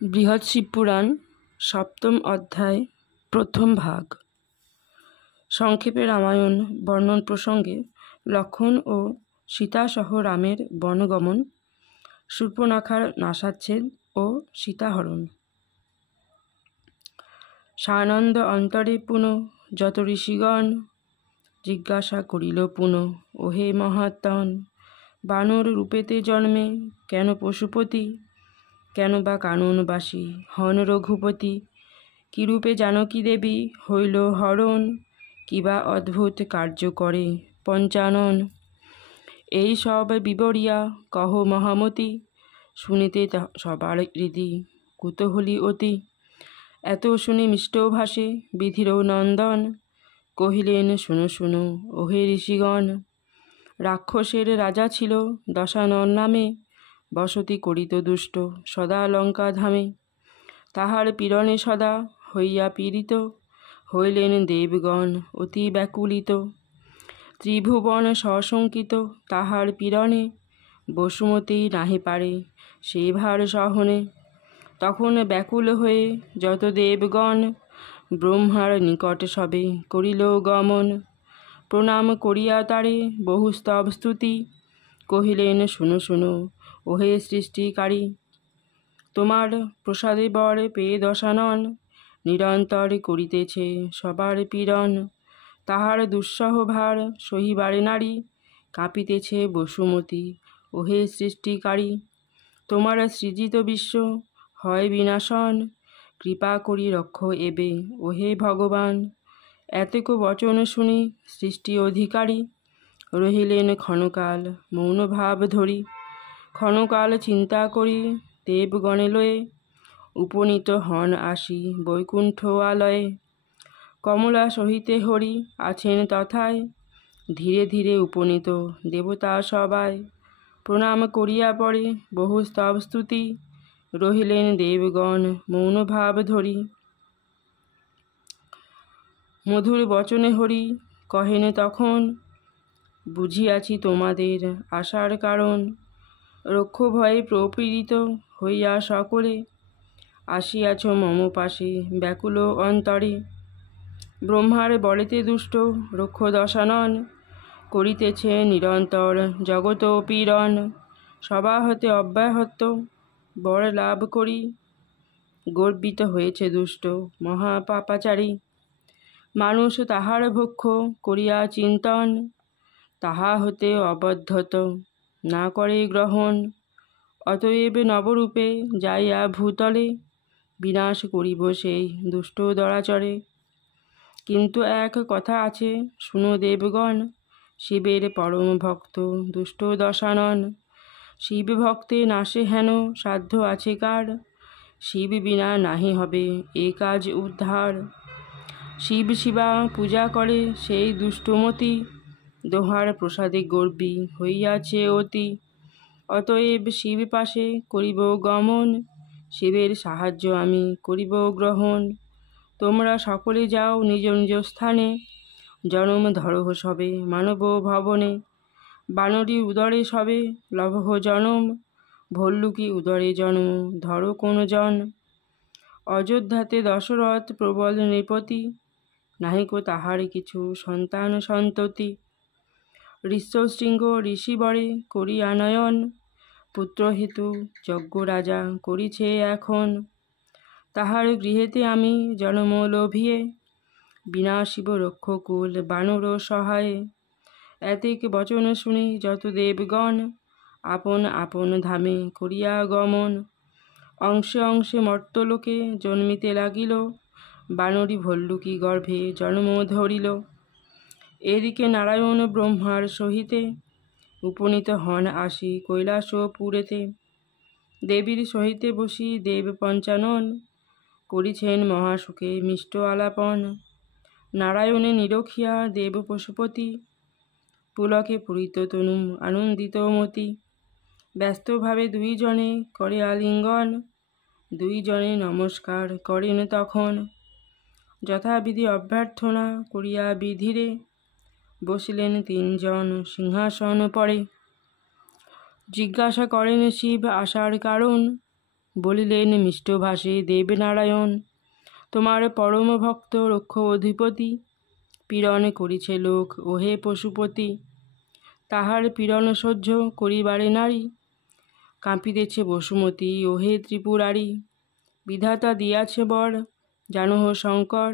বৃহৎ শিবপুরাণ সপ্তম অধ্যায় প্রথম ভাগ। সংক্ষেপে রামায়ণ বর্ণন প্রসঙ্গে লক্ষ্মণ ও সীতাসহ রামের বনগমন, শূর্পণখার নাসাচ্ছেদ ও সীতাহরণ। সানন্দ অন্তরে পুনঃ যত ঋষিগণ জিজ্ঞাসা করিল পুনঃ, ওহে মহাত্মন, বানর রূপেতে জন্মে কেন পশুপতি? কেন বা কাননবাসী হন রঘুপতি? কিরূপে জানকী দেবী হইল হরণ? কিবা অদ্ভুত কার্য করে পঞ্চানন? এই সব বিবরিয়া কহ মহামতি, শুনিতে সবার হৃদি কুতূহলী অতি। এত শুনি মিষ্টভাষে বিধির নন্দন, কহিলেন শুনো শুনো ওহে ঋষিগণ। রাক্ষসের রাজা ছিল দশানন নামে, বসতি করিত দুষ্ট সদা লঙ্কা ধামে। তাহার পীড়নে সদা হইয়া পীড়িত, হইলেন দেবগণ অতি ব্যাকুলিত। ত্রিভুবন সশঙ্কিত তাহার পীড়নে, বসুমতী নাহি পারে সে ভার সহনে। তখন ব্যাকুল হয়ে যত দেবগণ, ব্রহ্মার নিকট সবে করিল গমন। প্রণাম করিয়া তারে বহু স্তব স্তুতি, কহিলেন শুনো শুনো ওহে সৃষ্টিকারী। তোমার প্রসাদে বর পেয়ে দশানন, নিরন্তর করিতেছে সবার পীড়ন। তাহার দুঃসহ ভার সহিবারে নারী, কাঁপিতেছে বসুমতী ওহে সৃষ্টিকারী। তোমার সৃজিত বিশ্ব হয় বিনাশন, কৃপা করি রক্ষ এবে ওহে ভগবান। এতক বচন শুনি সৃষ্টি অধিকারী, রহিলেন ক্ষণকাল মৌন ভাব ধরি। ক্ষণকাল চিন্তা করি দেবগণে লয়ে, উপনীত হন আসি বৈকুণ্ঠ আলয়ে। কমলা সহিতে হরি আছেন তথায়, ধীরে ধীরে উপনীত দেবতা সবাই। প্রণাম করিয়া পরে বহু স্তব স্তুতি, রহিলেন দেবগণ মৌন ভাব ধরি। মধুর বচনে হরি কহেন তখন, বুঝিয়াছি তোমাদের আশার কারণ। রক্ষ ভয়ে প্রপীড়িত হইয়া সকলে, আসিয়াছ মম পাশে ব্যাকুল অন্তরে। ব্রহ্মার বলেতে দুষ্ট রক্ষ দশানন, করিতেছে নিরন্তর জগত পীড়ন। সবা হতে অব্যাহত বর লাভ করি, গর্বিত হয়েছে দুষ্ট মহাপাপাচারী। মানুষ তাহার ভক্ষ করিয়া চিন্তন, তাহা হতে অবদ্ধত না করে গ্রহণ। অতএব নবরূপে যাইয়া ভূতলে, বিনাশ করিব সেই দুষ্ট দরাচরে। কিন্তু এক কথা আছে শুনো দেবগণ, শিবের পরম ভক্ত দুষ্ট দশানন। শিব ভক্তে নাশে হেন সাধ্য আছে কার? শিব বিনা নাহি হবে এ কাজ উদ্ধার। শিব শিবা পূজা করে সেই দুষ্টমতি, দোহার প্রসাদে গর্বী হইয়াছে অতি। অতএব শিব পাশে করিব গমন, শিবের সাহায্য আমি করিব গ্রহণ। তোমরা সকলে যাও নিজ নিজ স্থানে, জনম ধরহ সবে মানব ভবনে। বানরী উদরে সবে লভহ জনম, ভল্লুকি উদরে জন্ম ধরো কোন জন। অযোধ্যাতে দশরথ প্রবল নৃপতি, নাহিকো তাহার কিছু সন্তান সন্ততি। ঋষ্যশৃঙ্গ ঋষিবরে করিয়া নয়ন, পুত্র হেতু যজ্ঞ রাজা করিছে এখন। তাহার গৃহেতে আমি জন্ম লোভিয়ে, বিনাশিব রক্ষকুল বানর সহায়ে। এতেক বচন শুনি যত দেবগণ, আপন আপন ধামে করিয়া গমন। অংশে অংশে মর্তলোকে জন্মিতে লাগিল, বানরী ভল্লুকি গর্ভে জন্ম ধরিল। এদিকে নারায়ণ ব্রহ্মার সহিতে, উপনীত হন আসি কৈলাসপুরেতে। দেবীর সহিতে বসি দেব পঞ্চানন, করিছেন মহাসুখে মিষ্ট আলাপন। নারায়ণে নিরখিয়া দেব পশুপতি, পুলকে পুরিত তনু আনন্দিত মতি। ব্যস্তভাবে দুইজনে করে আলিঙ্গন, দুইজনে নমস্কার করেন তখন। যথাবিধি অভ্যর্থনা করিয়া বিধিরে, বসিলেন তিনজন সিংহাসন পরে। জিজ্ঞাসা করেন শিব আসার কারণ, বলিলেন মিষ্টভাষে দেবনারায়ণ, তোমার পরম ভক্ত রক্ষ অধিপতি পীড়ন করিছে লোক ওহে পশুপতি। তাহার পীড়ন সহ্য করিবারে নারী, কাঁপিতেছে বসুমতী ওহে ত্রিপুরারি। বিধাতা দিয়াছে বর জানহ শঙ্কর,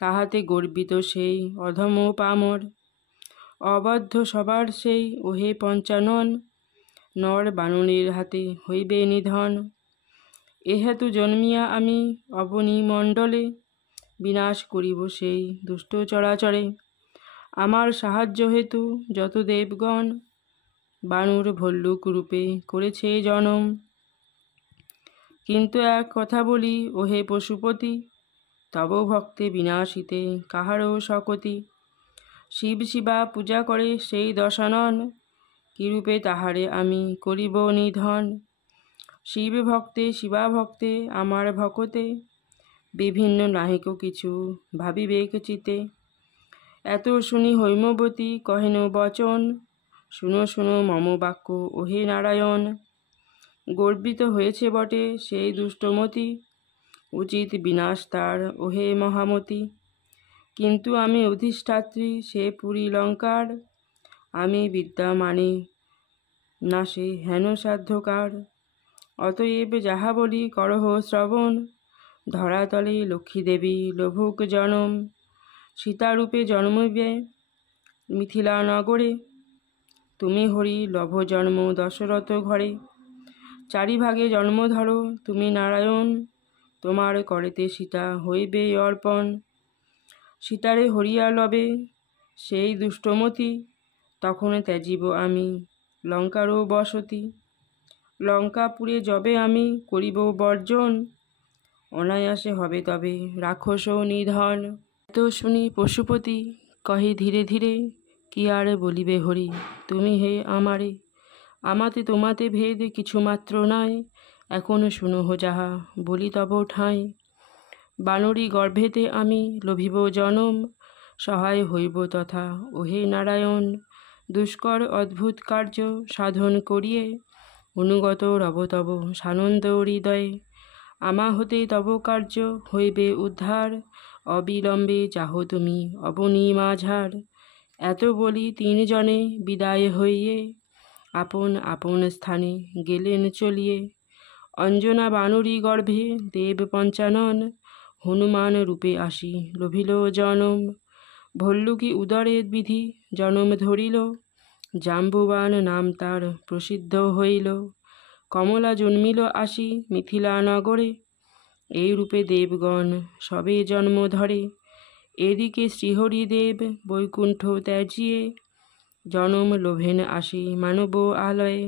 তাহাতে গর্বিত সেই অধম পামর। অবাধ্য সবার সেই ওহে পঞ্চানন, নর বানরের হাতে হইবে নিধন। এহেতু জন্মিয়া আমি অবনীমণ্ডলে, বিনাশ করিব সেই দুষ্ট চরাচরে। আমার সাহায্য হেতু যত দেবগণ, বানর ভল্লুক রূপে করেছে জনম। কিন্তু এক কথা বলি ওহে পশুপতি, তব ভক্তে বিনাশিতে কাহারও শকতি। শিব শিবা পূজা করে সেই দশানন, কিরূপে তাহারে আমি করিব নিধন। শিব ভক্তে শিবা ভক্তে আমার ভকতে, বিভিন্ন নাহিক কিছু ভাবিবেক চিতে। এত শুনি হৈমবতী কহেন বচন, শুনো শুনো মম বাক্য ওহে নারায়ণ। গর্বিত হয়েছে বটে সেই দুষ্টমতি, উচিত বিনাশ তার ওহে মহামতি। কিন্তু আমি অধিষ্ঠাত্রী সে পুরী লঙ্কার, আমি বিদ্যা মানি না সে হেন সাধ্যকার। অতএব যাহা বলি করহ শ্রবণ, ধরাতলে লক্ষ্মী দেবী লভুক জনম। সীতারূপে জন্মিবে মিথিলা নগরে, তুমি হরি লভ জন্ম দশরথ ঘরে। চারিভাগে জন্ম ধরো তুমি নারায়ণ, তোমার করেতে সীতা হইবে অর্পণ। সীতারে হরিয়া লবে সেই দুষ্টমতি, তখন ত্যাজিব আমি লঙ্কারও বসতি। লঙ্কাপুরে যবে আমি করিব বর্জন, অনায়াসে হবে তবে রাক্ষস নিধন। এত শুনি পশুপতি কহে ধীরে ধীরে, কি আর বলিবে হরি তুমি হে আমারে। আমাতে তোমাতে ভেদ কিছু মাত্র নাই, এখন শুনহ যাহা বলি তব ঠাঁই। বানরী গর্ভেতে আমি লভিব জনম, সহায় হইব তথা ওহে নারায়ণ। দুষ্কর অদ্ভুত কার্য সাধন করিয়ে, অনুগত রব তব সানন্দ হৃদয়ে। আমা হতে তব কার্য হইবে উদ্ধার, অবিলম্বে যাহ তুমি অবনী মাঝার। এত বলি তিনজনে বিদায় হইয়ে, আপন আপন স্থানে গেলেন চলিয়ে। অঞ্জনা বানরী গর্ভে দেব পঞ্চানন, হনুমান রূপে আসি লভিল জনম। ভল্লুকী উদরে বিধি জনম ধরিল, জাম্বুবান নাম তার প্রসিদ্ধ হইল। কমলা জন্মিল আসি মিথিলা নগরে, এই রূপে দেবগণ সবে জন্ম ধরে। এদিকে শ্রীহরিদেব বৈকুণ্ঠ ত্যাজিয়ে, জনম লোভেন আসি মানব আলয়ে।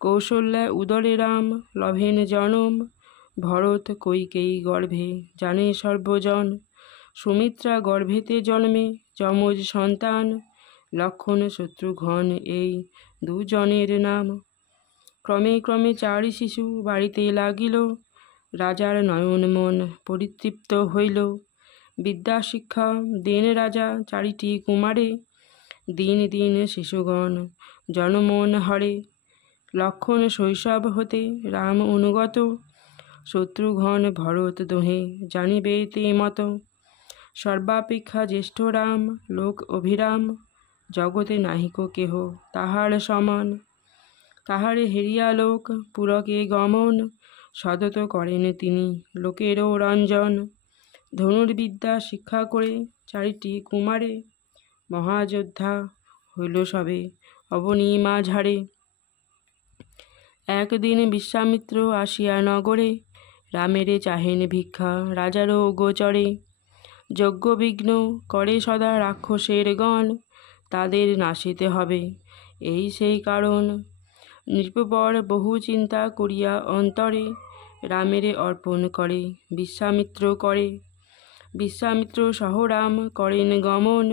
কৌশল্যা উদরে রাম লভেন জনম, ভরত কৈকেয়ী গর্ভে জানে সর্বজন। সুমিত্রা গর্ভেতে জন্মে যমজ সন্তান, লক্ষণ শত্রুঘ্ন এই দুজনের নাম। ক্রমে ক্রমে চারি শিশু বাড়িতে লাগিল, রাজার নয়ন মন পরিতৃপ্ত হইল। বিদ্যা শিক্ষা দেন রাজা চারিটি কুমারে, দিন দিন শিশুগণ জনমন হরে। লক্ষণ শৈশব হতে রাম অনুগত, শত্রুঘ্ন ভরত দোহে জানিবে তে মত। সর্বাপেক্ষা জ্যেষ্ঠ রাম লোক অভিরাম, জগতে নাহিক কেহ তাহার সমান। তাহারে হেরিয়া লোক পুরকে গমন, সতত করেন তিনি লোকেরও রঞ্জন। ধনুর্বিদ্যা শিক্ষা করে চারিটি কুমারে, মহাযোদ্ধা হইল সবে অবনী মাঝারে। একদিন বিশ্বামিত্র আসিয়া নগরে, রামেরে চাহেন ভিক্ষা রাজারও গোচরে। যজ্ঞবিঘ্ন করে সদা রাক্ষসের গণ, তাদের নাশিতে হবে এই সেই কারণ। নৃপবর বহু চিন্তা করিয়া অন্তরে, রামেরে অর্পণ করে বিশ্বামিত্র করে। বিশ্বামিত্র সহ রাম করেন গমন,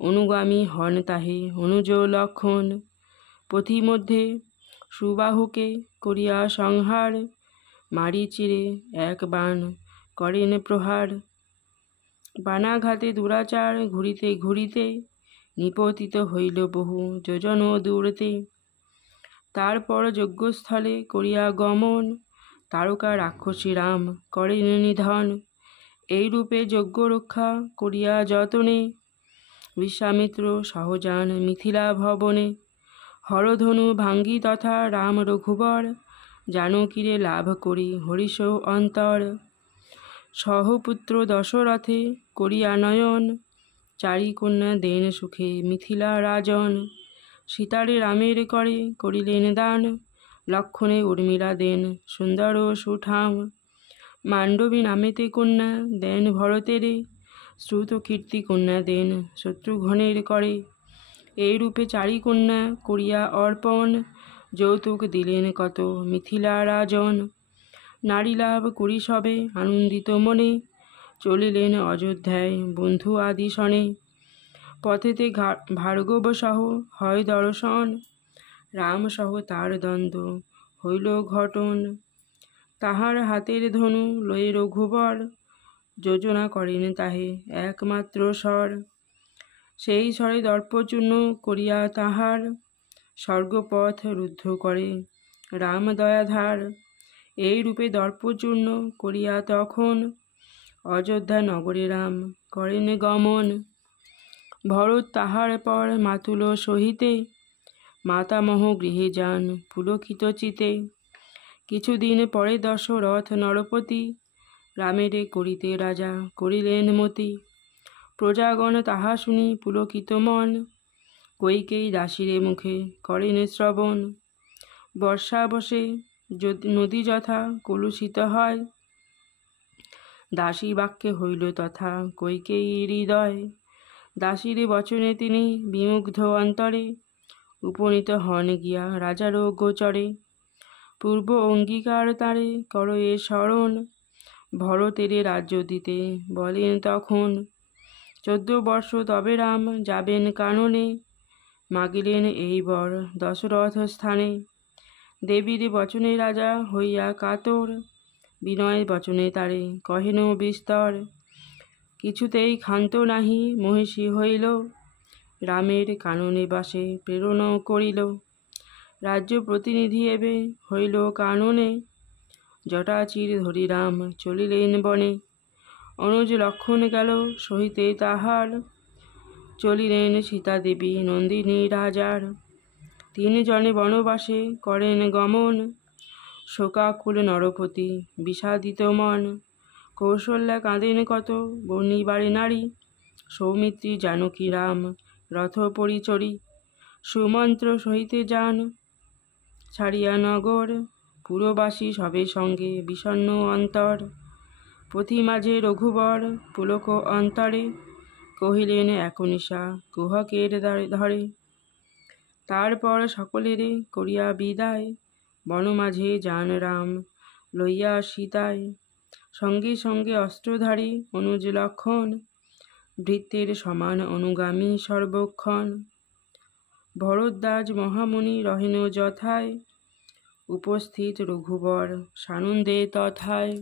অনুগামী হন তাহে অনুজ লক্ষণ। পথিমধ্যে সুবাহুকে করিয়া সংহার, মারি চিরে এক বাণ করেন প্রহার। বানাঘাতে দুরাচার ঘুরিতে ঘুরিতে, নিপতিত হইল বহু যোজন দূরতে। তারপর যজ্ঞস্থলে করিয়া গমন, তারকা রাক্ষসী রাম করেন নিধন। এইরূপে যজ্ঞ রক্ষা করিয়া যতনে বিশ্বামিত্র সহজান মিথিলা ভবনে। হরধনু ভাঙ্গি তথা রাম রঘুবর জানকীরে লাভ করি হরিষ অন্তর। সহপুত্র দশরথে করিয়া নয়ন চারি কন্যা দেন সুখে মিথিলা রাজন। সীতারে রামের করে করিলেন দান লক্ষণে উর্মিলা দেন সুন্দর সুঠাম। মান্ডবী নামেতে কন্যা দেন ভরতেরে শ্রুত কীর্তি কন্যা দেন শত্রুঘ্নের করে। এইরূপে চারি কন্যা করিয়া অর্পণ যৌতুক দিলেন কত মিথিলা রাজন। নারী লাভ করি সবে আনন্দিত মনে চলিলেন অযোধ্যায় বন্ধু আদি শনে। পথেতে ভার্গব সহ হয় দর্শন রাম সহ তার দ্বন্দ্ব হইল ঘটন। তাহার হাতের ধনু লয়ে রঘুবর যোজনা করেন তাহে একমাত্র স্বর। সেই স্বরে দর্পচূর্ণ করিয়া তাহার স্বর্গপথ রুদ্ধ করে রাম দয়াধার। এই রূপে দর্পচূর্ণ করিয়া তখন অযোধ্যা নগরে রাম করেন গমন। ভরত তাহার পর মাতুল সহিতে মাতামহ গৃহে যান পুলকিত চিতে। কিছুদিন পরে দশরথ নরপতি রামেরে করিতে রাজা করিলেন মতি। প্রজাগণ তাহা শুনি পুলকিত মন কইকেয়ী দাসীরে মুখে করেন শ্রবণ। বর্ষাবশে নদী যথা কলুষিত হয় দাসী বাক্যে হইল তথা কইকেয়ী হৃদয়। দাসীর বচনে তিনি বিমুগ্ধ অন্তরে উপনীত হন গিয়া রাজার গোচরে। পূর্ব অঙ্গীকার তারে করো এ স্মরণ ভরতেরে রাজ্য দিতে বলেন তখন। 14 বর্ষ তবে রাম যাবেন কাননে মাগিলেন এই বর দশরথ স্থানে। দেবীর বচনে রাজা হইয়া কাতর বিনয় বচনে তারে কহেন বিস্তর। কিছুতেই ক্ষান্ত নাহি মহিষী হইল রামের কাননে বাসে প্রেরণ করিল। রাজ্য প্রতিনিধি এবে হইল কাননে জটাচির ধরি রাম চলিলেন বনে। অনুজ লক্ষণ গেল সহিতে তাহার চলিলেন সীতা দেবী নন্দিনী রাজার। 3 জনে বনবাসে করেন গমন শোকাকুল নরপতি বিষাদিত মন। কৌশল্যা কাঁদেন কত বর্ণিবারে নারী সৌমিত্রী জানকী রাম রথ পরিচরি। সুমন্ত্র সহিতে যান ছাড়িয়া নগর পুরবাসী সবে সঙ্গে বিষণ্ণ অন্তর। পথি মাঝে রঘুবর পুলক অন্তরে কহিলেন একনিশা কুহকের ধরে। তারপর সকলেরে করিয়া বিদায় বন মাঝে যান রাম লইয়া সীতায়। সঙ্গে সঙ্গে অস্ত্রধারী অনুজ লক্ষণ ভৃত্যের সমান অনুগামী সর্বক্ষণ। ভরদ্বাজ মহামুনি রহেন যথায় উপস্থিত রঘুবর সানন্দে তথায়।